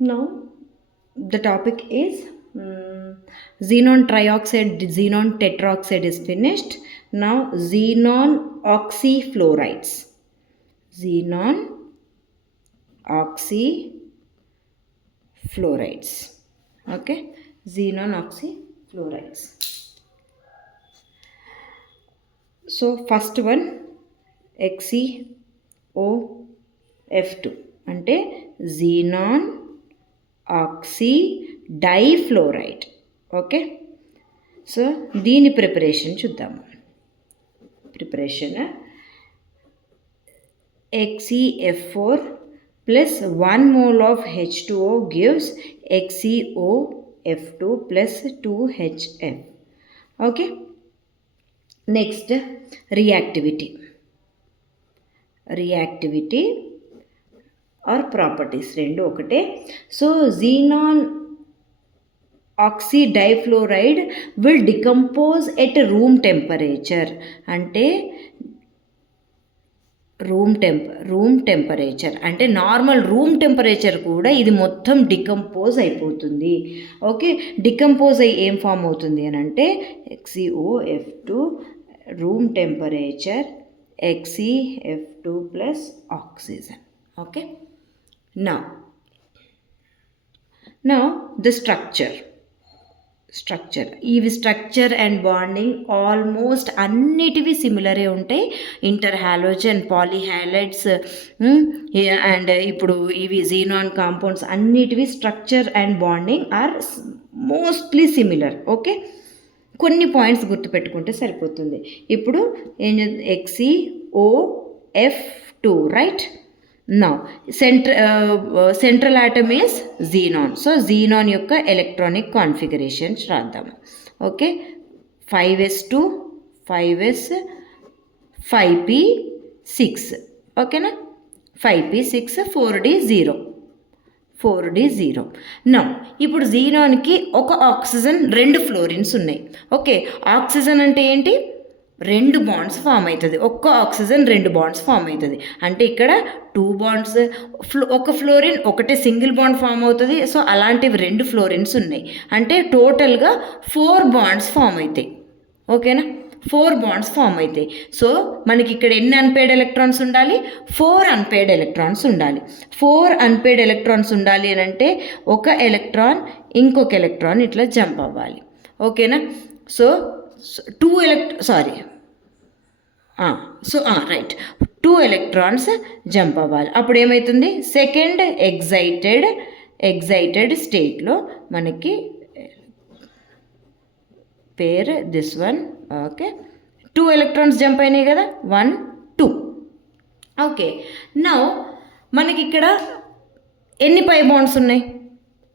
Now the topic is xenon trioxide, xenon tetroxide is finished. Now xenon oxyfluorides. Xenon oxyfluorides. Okay, xenon oxyfluorides. So first one XeOF2 అంటే xenon oxy difluoride. Okay, so దీని preparation చూద్దాము. Preparation XeF4 plus 1 mole of H2O gives XeOF2 plus 2HF. Okay, next reactivity or properties రెండు ఒకటే. So xenon oxydifluoride will decompose at room temperature. అంటే room temperature అంటే normal room temperature కూడా ఇది మొత్తం decompose అయిపోతుంది. ఓకే, డికంపోజ్ అయ్యి ఏం ఫామ్ అవుతుంది అని అంటే XeOF2 room temperature XeF2 plus oxygen. Okay, now the structure ఇవి స్ట్రక్చర్ అండ్ బాండింగ్ ఆల్మోస్ట్ అన్నిటివి సిమిలరే ఉంటాయి. ఇంటర్ హాలోజన్, పాలీహాలైడ్స్ అండ్ ఇప్పుడు ఇవి జీనాన్ కాంపౌండ్స్ అన్నిటివి structure and bonding are mostly similar. Okay, కొన్ని పాయింట్స్ గుర్తుపెట్టుకుంటే సరిపోతుంది. ఇప్పుడు ఏం XeOF2 right. Now central atom is xenon. So xenon యొక్క ఎలక్ట్రానిక్ కాన్ఫిగరేషన్స్ రాద్దాము. Okay, 5s2 5s 5p6. ఓకేనా, 5p6 4d0. నౌ ఇప్పుడు జీనాన్కి ఒక ఆక్సిజన్ 2 ఫ్లోరిన్స్ ఉన్నాయి. ఓకే, ఆక్సిజన్ అంటే ఏంటి, 2 బాండ్స్ ఫామ్ అవుతుంది. ఒక్క ఆక్సిజన్ 2 బాండ్స్ ఫామ్ అవుతుంది. అంటే ఇక్కడ 2 బాండ్స్, ఒక ఫ్లోరిన్ ఒకటే సింగిల్ బాండ్ ఫామ్ అవుతుంది. సో అలాంటివి 2 ఫ్లోరిన్స్ ఉన్నాయి. అంటే టోటల్గా 4 బాండ్స్ ఫామ్ అవుతాయి. ఓకేనా, 4 బాండ్స్ ఫామ్ అవుతాయి. సో మనకి ఇక్కడ ఎన్ని అన్పేడ్ ఎలక్ట్రాన్స్ ఉండాలి, 4 అన్పేడ్ ఎలక్ట్రాన్స్ ఉండాలి. 4 అన్పేడ్ ఎలక్ట్రాన్స్ ఉండాలి అని అంటే ఒక ఎలక్ట్రాన్ ఇంకొక ఎలక్ట్రాన్ ఇట్లా జంప్ అవ్వాలి. ఓకేనా, సో 2 ఎలక్ట్రాన్స్ జంప్ అవ్వాలి. అప్పుడు ఏమవుతుంది, సెకండ్ ఎగ్జైటెడ్ స్టేట్లో మనకి పేరు this one. Okay, 2 electrons jump అయినాయి కదా, 1 2. ఓకే, నౌ మనకి ఇక్కడ ఎన్ని పై బాండ్స్ ఉన్నాయి,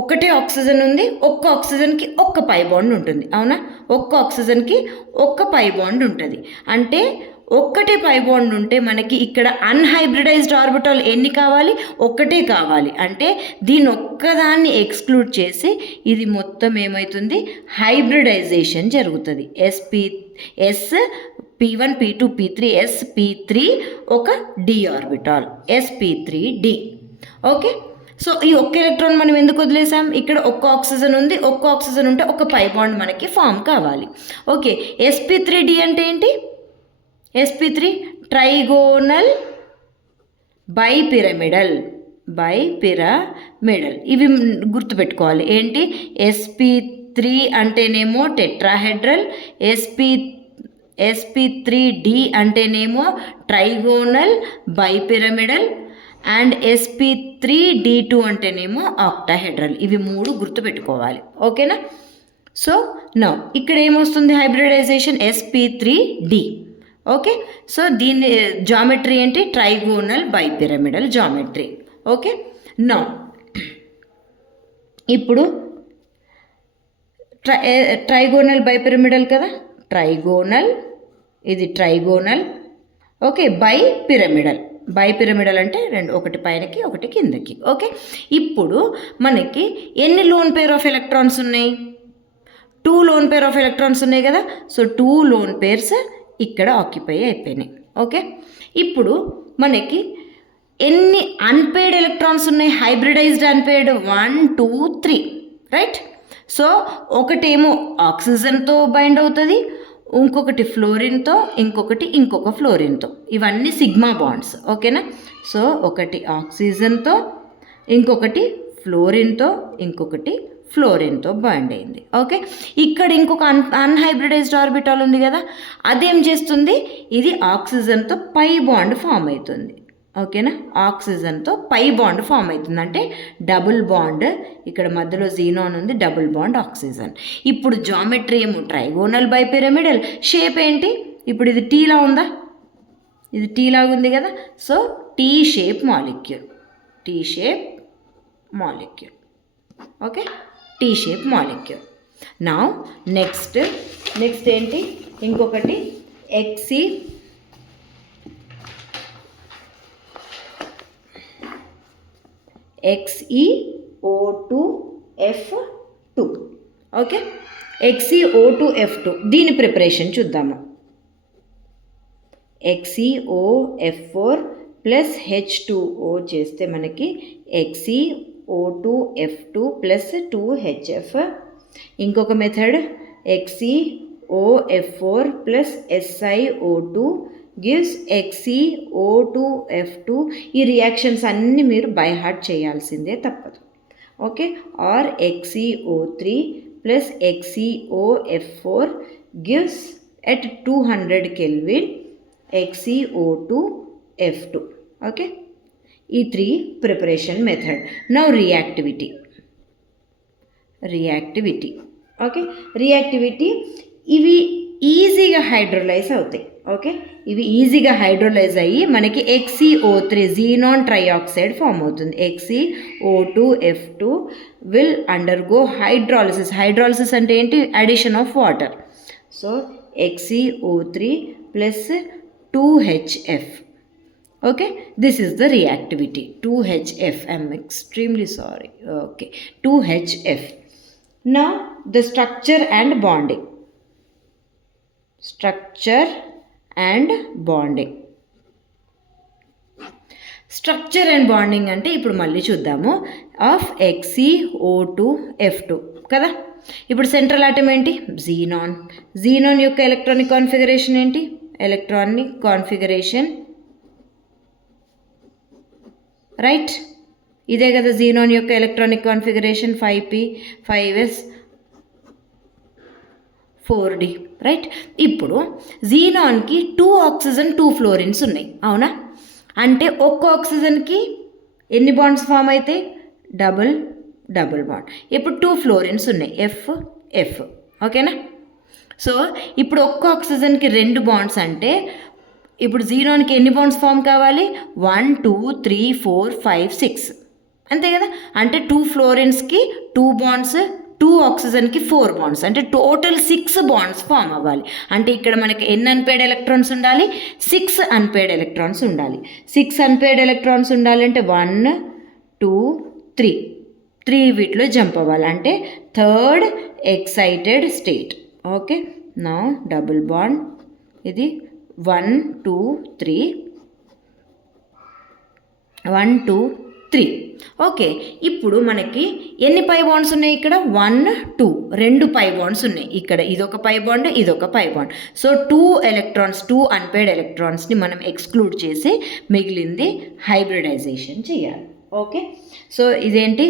ఒకటే ఆక్సిజన్ ఉంది. ఒక్క ఆక్సిజన్కి ఒక్క పై బాండ్ ఉంటుంది. అవునా, ఒక్క ఆక్సిజన్కి ఒక్క పై బాండ్ ఉంటుంది. అంటే ఒక్కటే పై బాండ్ ఉంటే మనకి ఇక్కడ అన్హైబ్రిడైజ్డ్ ఆర్బిటాల్ ఎన్ని కావాలి, ఒక్కటే కావాలి. అంటే దీని ఒక్కదాన్ని ఎక్స్క్లూడ్ చేసి ఇది మొత్తం ఏమవుతుంది, హైబ్రిడైజేషన్ జరుగుతుంది. P1 P2 P3 sp3 ఒక D orbital sp3d. Okay, so ఈ ఒక్క ఎలక్ట్రాన్ మనం ఎందుకు వదిలేసాం, ఇక్కడ ఒక్క ఆక్సిజన్ ఉంది. ఒక్క ఆక్సిజన్ ఉంటే ఒక పై బాండ్ మనకి ఫామ్ కావాలి. ఓకే, sp3d అంటే ఏంటి, sp3 ట్రైగోనల్ బైపిరమిడల్. ఇవి గుర్తుపెట్టుకోవాలి. ఏంటి, sp3 అంటేనేమో టెట్రాహెడ్రల్, sp3d అంటేనేమో ట్రైగోనల్ బైపిరమిడల్ అండ్ sp3d2 అంటేనేమో ఆక్టాహెడ్రల్. ఇవి 3 గుర్తుపెట్టుకోవాలి. ఓకేనా, సో నౌ ఇక్కడ ఏమొస్తుంది, హైబ్రిడైజేషన్ sp3d. ఓకే, సో దీని జామెట్రీ ఏంటి, trigonal bipyramidal geometry. Okay, now ఇప్పుడు ట్రైగోనల్ బైపిరమిడల్ కదా, ఇది ట్రైగోనల్. ఓకే, బైపిరమిడల్ అంటే 2, ఒకటి పైనకి ఒకటి కిందకి. ఓకే, ఇప్పుడు మనకి ఎన్ని లోన్ పేర్ ఆఫ్ ఎలక్ట్రాన్స్ ఉన్నాయి, 2 లోన్ పేర్ ఆఫ్ ఎలక్ట్రాన్స్ ఉన్నాయి కదా. సో 2 లోన్ పేర్స్ ఇక్కడ ఆక్యుపై అయిపోయినాయి. ఓకే, ఇప్పుడు మనకి ఎన్ని అన్పేర్డ్ ఎలక్ట్రాన్స్ ఉన్నాయి, హైబ్రిడైజ్డ్ అన్పేర్డ్ 1 2 3, రైట్. సో ఒకటేమో ఆక్సిజన్తో బైండ్ అవుతుంది, ఇంకొకటి ఫ్లోరిన్తో, ఇంకొక ఫ్లోరిన్తో. ఇవన్నీ సిగ్మా బాండ్స్, ఓకేనా. సో ఒకటి ఆక్సిజన్తో, ఇంకొకటి ఫ్లోరిన్తో, ఇంకొకటి ఫ్లోరిన్తో బాండ్ అయింది, ఓకే. ఇక్కడ ఇంకొక అన్హైబ్రిడైజ్డ్ ఆర్బిటాల్ ఉంది కదా, అదేం చేస్తుంది, ఇది ఆక్సిజన్తో పై బాండ్ ఫామ్ అవుతుంది, ఓకేనా. ఆక్సిజన్తో పై బాండ్ ఫామ్ అవుతుంది, అంటే డబుల్ బాండ్. ఇక్కడ మధ్యలో జీనాన్ ఉంది, డబుల్ బాండ్ ఆక్సిజన్. ఇప్పుడు జామెట్రీ ఏమో ట్రైగోనల్ బైపిరమిడల్. షేప్ ఏంటి, ఇప్పుడు ఇది టీలా ఉందా, ఇది టీలాగా ఉంది కదా. So tea shape molecule, tea shape molecule, okay, tea shape molecule. నా నెక్స్ట్ ఏంటి, ఇంకొకటి XeO2F2, ఓకే. XeO2F2 దీని ప్రిపరేషన్ చూద్దాము. XeOF4 ప్లస్ H2O చేస్తే మనకి XeO2F2 ప్లస్ 2HF. ఇంకొక method XeOF4 plus SiO2 gives XeO2F2. ఈ రియాక్షన్స్ అన్నీ మీరు బై హార్ట్ చేయాల్సిందే, తప్పదు, okay. Or XeO3 plus XeOF4 gives at 200 Kelvin XeO2F2, okay. ఈ 3 preparation method. Now reactivity, okay. Reactivity ఇవి ఈజీగా హైడ్రోలైజ్ అవుతాయి, ఓకే. ఇవి ఈజీగా హైడ్రోలైజ్ అయ్యి మనకి XeO3 జీనాన్ ట్రైఆక్సైడ్ ఫామ్ అవుతుంది. XeO2F2 విల్ అండర్గో హైడ్రాలిసిస్ అంటే ఏంటి, addition of water. So XeO3 plus 2HF, okay. This is the reactivity, 2HF. I'm extremely sorry, okay, 2HF. Now the structure and bonding. Structure and bonding అంటే ఇప్పుడు మళ్ళీ చూద్దాము. Of XeO2F2 కదా. ఇప్పుడు central atom ఏంటి, xenon యొక్క electronic configuration ఏంటి, electronic configuration, right. ఇదే కదా జీనాన్ యొక్క electronic configuration, 5p 5s 4d, right. ఇప్పుడు జీనాన్కి 2 ఆక్సిజన్ 2 ఫ్లోరిన్స్ ఉన్నాయి, అవునా. అంటే ఒక్క ఆక్సిజన్కి ఎన్ని బాండ్స్ ఫామ్ అయితే, డబుల్ బాండ్. ఇప్పుడు 2 ఫ్లోరిన్స్ ఉన్నాయి, F, ఓకేనా. సో ఇప్పుడు ఒక్క ఆక్సిజన్కి 2 బాండ్స్ అంటే ఇప్పుడు జీనాన్కి ఎన్ని బాండ్స్ ఫామ్ కావాలి, 1 2 3 4 5 6, అంతే కదా. అంటే 2 ఫ్లోరిన్స్కి 2 బాండ్స్, 2 ఆక్సిజన్కి 4 బాండ్స్, అంటే టోటల్ 6 బాండ్స్ ఫామ్ అవ్వాలి. అంటే ఇక్కడ మనకి ఎన్ని అన్పేర్డ్ ఎలక్ట్రాన్స్ ఉండాలి, 6 అన్పేర్డ్ ఎలక్ట్రాన్స్ ఉండాలి. 6 అన్పేర్డ్ ఎలక్ట్రాన్స్ ఉండాలంటే 1 2 3 వీటిలో జంప్ అవ్వాలి, అంటే థర్డ్ ఎక్సైటెడ్ స్టేట్, ఓకే. నా డబుల్ బాండ్, ఇది 1 2 3 1 2 3, ఓకే. ఇప్పుడు మనకి ఎన్ని పై బాండ్స్ ఉన్నాయి ఇక్కడ, 1 2 2 పై బాండ్స్ ఉన్నాయి ఇక్కడ, ఇదొక పై బాండ్, ఇదొక pi bond. So 2 electrons, 2 unpaired ఎలక్ట్రాన్స్ని మనం ఎక్స్క్లూడ్ చేసి మిగిలింది హైబ్రిడైజేషన్ చేయాలి, ఓకే. సో ఇదేంటి,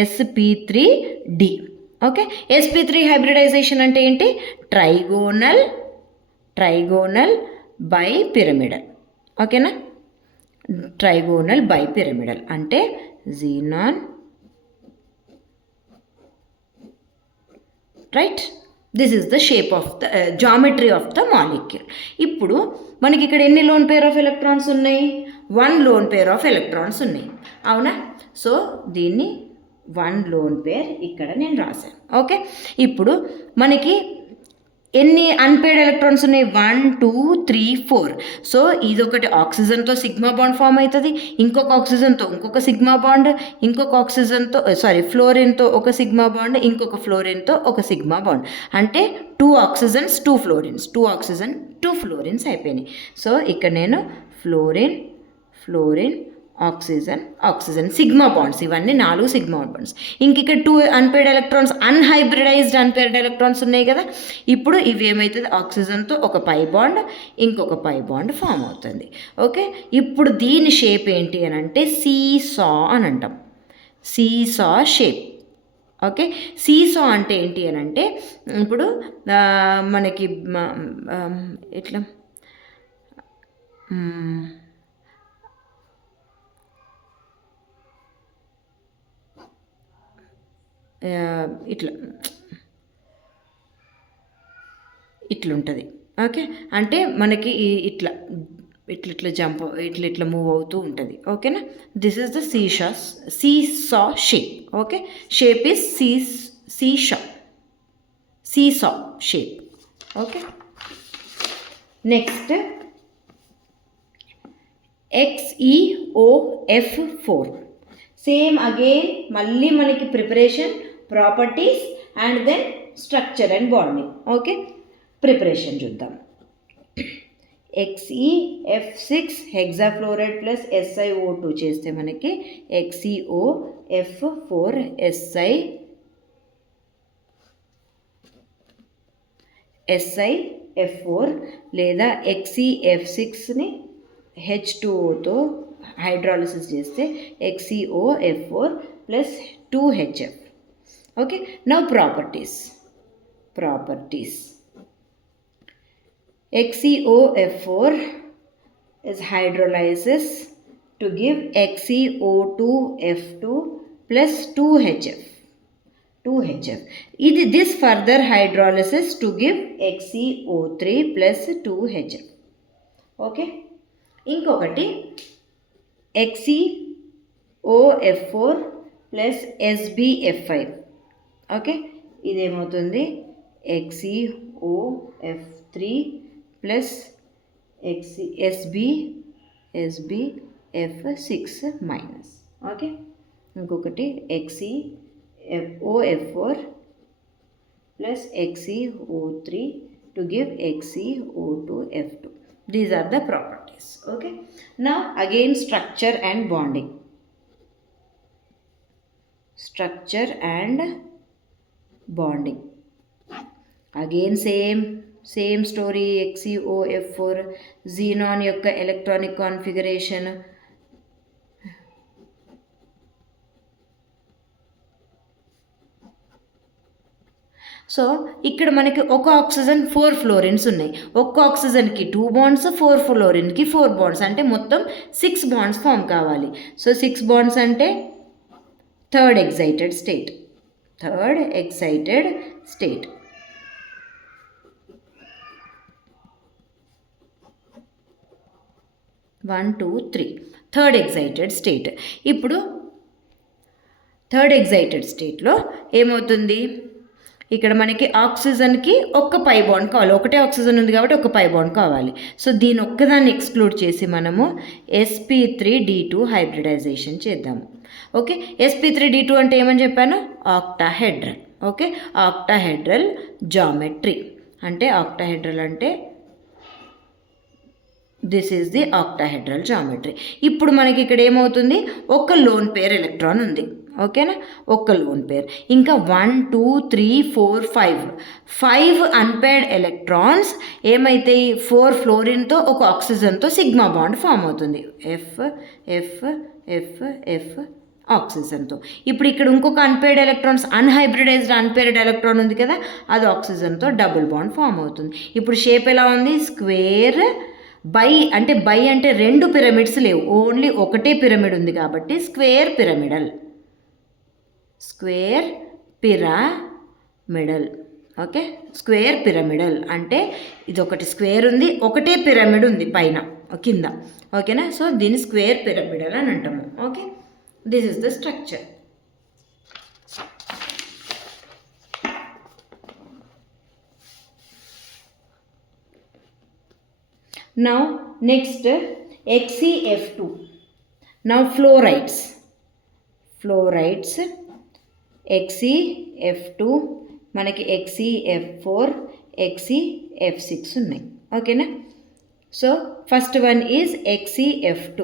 sp3d, ఓకే. sp3 హైబ్రిడైజేషన్ అంటే ఏంటి, ట్రైగోనల్ బైపిరమిడల్, ఓకేనా. ట్రైగోనల్ బైపిరమిడల్ అంటే xenon, right. This is the shape of the geometry of the molecule. ఇప్పుడు మనకి ఇక్కడ ఎన్ని లోన్ పేర్ ఆఫ్ ఎలక్ట్రాన్స్ ఉన్నాయి, 1 లోన్ పేర్ ఆఫ్ ఎలక్ట్రాన్స్ ఉన్నాయి, అవునా. సో దీన్ని 1 లోన్ పేర్ ఇక్కడ నేను రాశాను, ఓకే. ఇప్పుడు మనకి ఎన్ని అన్పేర్డ్ ఎలక్ట్రాన్స్ ఉన్నాయి? 1 2 3 4. సో ఇదొకటి ఆక్సిజన్తో సిగ్మా బాండ్ ఫామ్ అవుతుంది, ఇంకొక ఆక్సిజన్తో ఇంకొక సిగ్మా బాండ్, ఇంకొక ఆక్సిజన్తో ఫ్లోరిన్తో ఒక సిగ్మా బాండ్, ఇంకొక ఫ్లోరిన్తో ఒక సిగ్మా బాండ్. అంటే 2 ఆక్సిజన్స్ 2 ఫ్లోరిన్స్, 2 ఆక్సిజన్ 2 ఫ్లోరిన్స్ అయిపోయినాయి. సో ఇక్కడ నేను fluorine fluorine oxygen oxygen sigma bonds, ఇవన్నీ 4 సిగ్మా బాండ్స్. ఇంక ఇక్కడ 2 unpaired electrons, unhybridised unpaired electrons ఉన్నాయి కదా. ఇప్పుడు ఇవి ఏమవుతుంది? ఆక్సిజన్తో ఒక పై బాండ్, ఇంకొక పై బాండ్ ఫామ్ అవుతుంది. ఓకే, ఇప్పుడు దీని షేప్ ఏంటి అని అంటే సీసా అని అంటాం. సీసా షేప్. ఓకే, సీసా అంటే ఏంటి అని అంటే ఇప్పుడు మనకి ఇట్లా ఇట్లా ఇట్లుంటుంది. ఓకే, అంటే మనకి ఇట్లా ఇట్లా ఇట్లా జంప్ ఇట్లా ఇట్లా మూవ్ అవుతూ ఉంటుంది. ఓకేనా, this is the seesaw shape. Okay, shape is seesaw shape. Okay, next XeOF4. Same again మళ్ళీ మనకి preparation, properties and then structure and bonding. Okay, preparation చూద్దాం. XeF6 హెక్సాఫ్లోరైడ్ ప్లస్ SiO2 చేస్తే మనకి XeOF4 SiF4 లేదా XeF6ని H2Oతో hydrolysis చేస్తే XeOF4 plus 2HF. Okay, now properties. XeOF4 is hydrolysis to give XeO2F2 plus 2HF. This further hydrolysis to give XeO3 plus 2HF. Okay, ఇంకొకటి XeOF4 plus SbF5. Okay, ఇదేమవుతుంది? XeOF3 plus SbF6 minus. Okay, ఇంకొకటి XeOF4 plus XeO3 to give XeO2F2. These are the properties. Okay, now again structure and bonding. Again same story. XeOF4 xenon యొక్క electronic configuration. So ఇక్కడ మనకి ఒక oxygen 4 ఫ్లోరిన్స్ ఉన్నాయి. ఒక్క ఆక్సిజన్కి 2 bonds, 4 ఫ్లోరిన్కి 4 bonds, అంటే మొత్తం 6 bonds form కావాలి. సో 6 బాండ్స్ అంటే third excited state. 1 2 3 third excited state. ఇప్పుడు థర్డ్ ఎక్సైటెడ్ స్టేట్లో ఏమవుతుంది? ఇక్కడ మనకి ఆక్సిజన్కి ఒక్క పై బాండ్ కావాలి. ఒకటే ఆక్సిజన్ ఉంది కాబట్టి ఒక పై బాండ్ కావాలి. సో దీని ఒక్కదాన్ని ఎక్స్క్లూడ్ చేసి మనము sp3d2 హైబ్రిడైజేషన్ చేద్దాము. ఓకే, sp3d2 అంటే ఏమని చెప్పాను? ఆక్టాహెడ్రల్. ఓకే, ఆక్టాహెడ్రల్ జామెట్రీ అంటే ఆక్టాహెడ్రల్ అంటే this is the octahedral geometry. ఇప్పుడు మనకి ఇక్కడ ఏమవుతుంది? ఒక లోన్ పేర్ ఎలక్ట్రాన్ ఉంది. ఓకేనా, ఒక్క లోన్ పేర్. ఇంకా 1 2 3 4 5 అన్పేర్డ్ ఎలక్ట్రాన్స్ ఏమైతాయి? 4 ఫ్లోరిన్తో ఒక ఆక్సిజన్తో సిగ్మా బాండ్ ఫామ్ అవుతుంది. F ఆక్సిజన్తో. ఇప్పుడు ఇక్కడ ఇంకొక unpaired electrons, unhybridised unpaired electron ఉంది కదా, అది ఆక్సిజన్తో డబుల్ బాండ్ ఫామ్ అవుతుంది. ఇప్పుడు షేప్ ఎలా ఉంది? స్క్వేర్ బై అంటే 2 పిరమిడ్స్ లేవు, ఓన్లీ ఒకటే పిరమిడ్ ఉంది కాబట్టి square pyramidal. Okay, square pyramidal అంటే ఇది ఒకటి స్క్వేర్ ఉంది, ఒకటే పిరమిడ్ ఉంది పైన కింద. ఓకేనా, సో దీన్ని స్క్వేర్ పిరమిడల్ అని అంటాము. Okay, this is the structure. Now next XeF2. Now fluorides XeF2 మనకి XeF4 XeF6 ఉన్నాయి. ఓకేనా? So first one is XeF2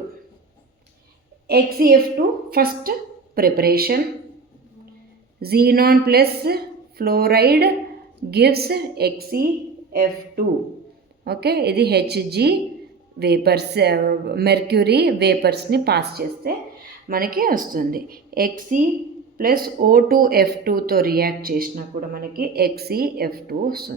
first preparation. xenon plus fluoride gives XeF2. Okay, ఇది Hg వేపర్స్, మెర్క్యూరీ వేపర్స్ని పాస్ చేస్తే మనకి వస్తుంది. Xe plus O2F2తో react చేసినా కూడా మనకి XeF2 వస్తుంది.